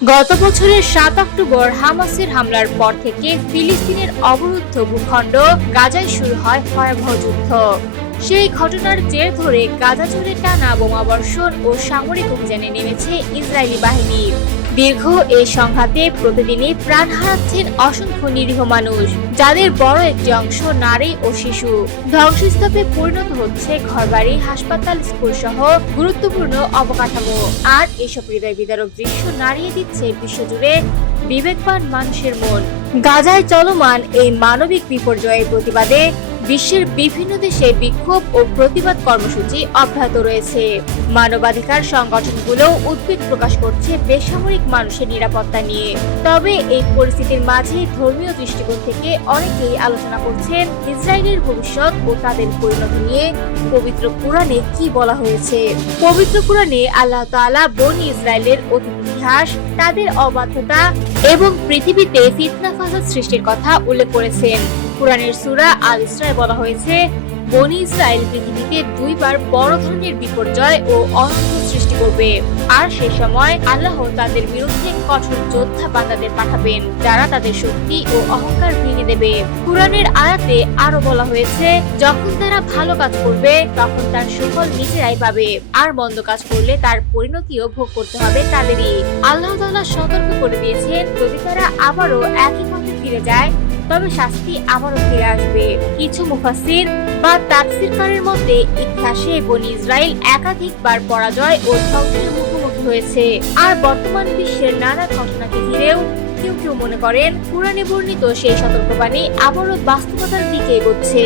গত বছরের ৭ অক্টোবর হামাসের হামলার পর থেকে ফিলিস্তিনের অবরুদ্ধ ভূখণ্ড গাজায় শুরু হয় ভয়াবহ যুদ্ধ। সেই ঘটনার জের ধরে গাজা জুড়ে টানা বোমাবর্ষণ ও সামরিক অভিযানে নেমেছে ইসরায়েলি বাহিনী। দীর্ঘ এই সংঘাতে প্রতিদিনই প্রাণ হারাচ্ছেন অসংখ্য নিরীহ মানুষ, যাদের বড় একটি অংশ নারী ও শিশু। ধ্বংসস্তূপে পরিণত হচ্ছে ঘরবাড়ি, হাসপাতাল, স্কুল সহ গুরুত্বপূর্ণ অবকাঠামো। আর এসব হৃদয় বিদারক দৃশ্য নাড়িয়ে দিচ্ছে বিশ্বজুড়ে বিবেকবান মানুষের মন। গাজায় চলমান এই মানবিক বিপর্যয়ের প্রতিবাদে বিশ্বের বিভিন্ন দেশে বিক্ষোভ ও প্রতিবাদ কর্মসূচি অব্যাহত রয়েছে। মানবাধিকার সংগঠনগুলো উদ্বেগ প্রকাশ করছে বেসামরিক মানুষের নিরাপত্তা নিয়ে। তবে এই পরিস্থিতির মাঝে ধর্মীয় দৃষ্টিকোণ থেকে অনেকেই আলোচনা করছেন ইসরায়েলের ভবিষ্যৎ ও তাদের পরিণতি নিয়ে পবিত্র কুরআনে কি বলা হয়েছে। পবিত্র কুরআনে আল্লাহ তাআলা বনী ইসরায়েলের অতীত ইতিহাস, তাদের অবাধ্যতা এবং পৃথিবীতে ফিতনা ফাসাদ সৃষ্টির কথা উল্লেখ করেছেন। কুরআনের সূরা আল ইসরায় বলা হয়েছে, বনী ইসরায়েল পৃথিবীতে দুইবার বড় ধরনের বিপর্যয় ও অনর্থ সৃষ্টি করবে, আর সে সময় আল্লাহ তাদের বিরুদ্ধে কঠোর যোদ্ধা বান্দাদের পাঠাবেন, যারা তাদের শক্তি ও অহংকার ভেঙে দেবে। কুরআনের আয়াতে আরো বলা হয়েছে, যখন তারা ভালো কাজ করবে তখন তার সুফল নিজেরাই পাবে, আর মন্দ কাজ করলে তার পরিণতিও ভোগ করতে হবে তাদেরই। আল্লাহ তাআলা সতর্ক করে দিয়েছেন, যদি তারা আবারও একই পথে ফিরে যায় তবে শাস্তি আবারও ফিরে আসবে। কিছু মুফাসসির বা তাফসীরকারের মতে ইতিহাসে বনী ইসরায়েল একাধিকবার পরাজয় ও ধ্বংসের মুখোমুখি হয়েছে। আর বর্তমান বিশ্বের নানা ঘটনাকে ঘিরেও কেউ কেউ মনে করেন কুরআনে বর্ণিত সেই সতর্কবাণী আবারও বাস্তবতার দিকে এগোচ্ছে।